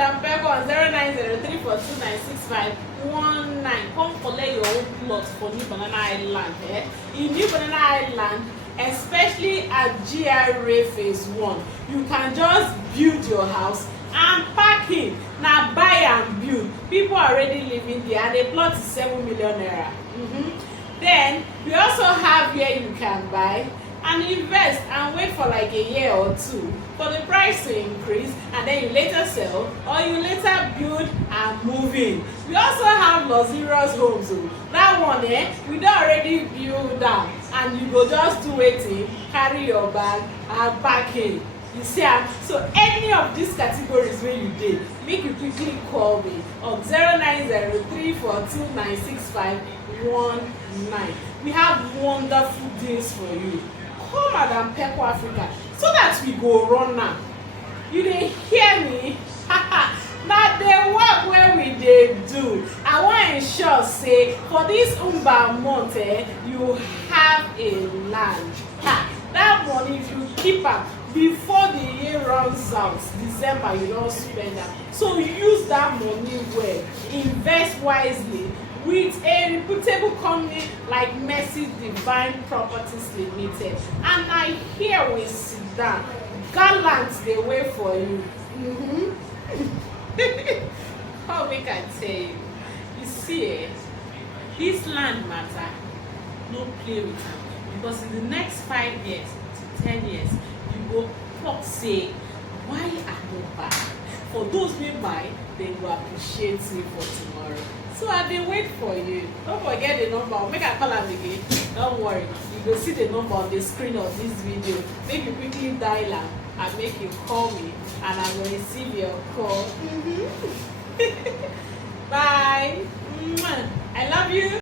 Madam Pego on 0903429651. Come collect your own plot for New Banana Highland. In New Banana Highland, especially at GRA phase 1, you can just build your house and parking. Now buy and build. People are already living there, and the plot is 7 million naira. Then we also have where you can buy and invest and wait for like a year or two for the price to increase, and then you later sell or you later build and move in. We also have luxurious homes. That one we don already build down, and you go just do wetin, carry your bag and parking. You see am? So any of these categories wey you dey, make you quickly call me on 0903429651. We have wonderful deals for you. Call Madam Peko Africa so that we go run now. You dey hear me? Na the work wey we dey do. I wan ensure say for this Umba month you have a land. That money, if you keep am before the year runs out, December, you don spend am. So use that money well, invest wisely with a reputable company like Mercy Divine Properties Limited. And I here we sit down, gallant dey wait for you. How make I tell you? You see, this land matter, no play with am, because in the next 5 years to 10 years, you go talk say, why I no buy? For those wey buy, they go appreciate you for tomorrow. So I dey wait for you. Don't forget the number. Make I call am again. Don't worry. You go see the number on the screen of this video. Make you quickly dial am and make you call me, and I will receive your call. Bye. I love you.